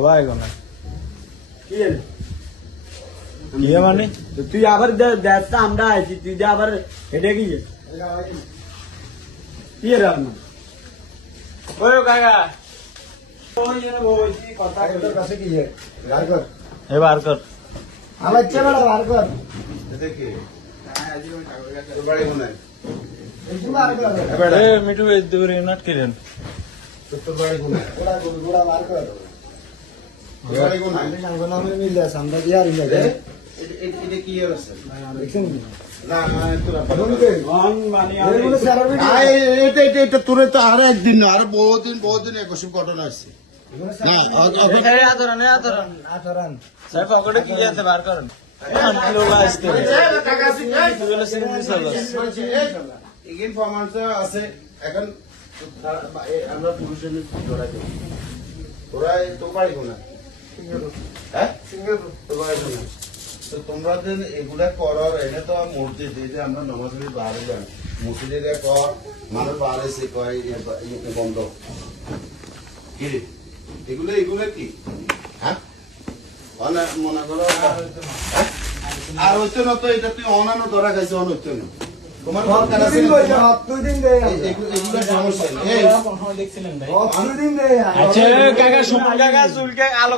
সবাই কোন কি কি মানে তুই আবার দেশটা আমরা আছি তুই যে আবার হেঁটে গিয়ে কি রে আপনার ওই কাকা কথা কাছে কি বার কর এবার কর আমার ইচ্ছে বেড়া বার কর দেখি তোর বাড়ি কোনায়? একটু বার কর এ মিঠু এই দূরে নাট করেন তোর বাড়ি কোনায়? গোড়া বার কর তোর বাড়ি কোনায়? আমি সাঙ্গ নামে মিলে সামনে দিয়ে আর ইলে এটা কি এর আছে? দেখছেন না না তোর বলতে মানে এগুলো সারা এটা তোরে তো আর একদিন না আর বহুদিন একসব ঘটনা আছে না আতরান স্যার পকেটে কি আছে বার করেন লোক আসতে এগেন ফরমান্স আছে এখন আমরা পুরুষের ধরা দেব তোরা তোর বাড়ি কোনায়? হ্যাঁ তোর বাড়ি কোনায়? তো তোমরা যে এগুলা করার এটা তো মসজিদ এই যে আমরা নামাজ পড়ি বাইরে যাই মসজিদে কর মানুষ বাইরে সে কয় বন্ধ কি রে এগুলো কি হ্যাঁ মনে করো আর হচ্ছে না তো এটা তুই অনানো ধরা খাইছে অন হচ্ছে না তোমার দরকার আছে দুদিন দে এগুলো সমস্যা নেই দেখছিলেন ভাই দুদিন দে আচ্ছা কাকা সুমন কাকা চুলকে আলো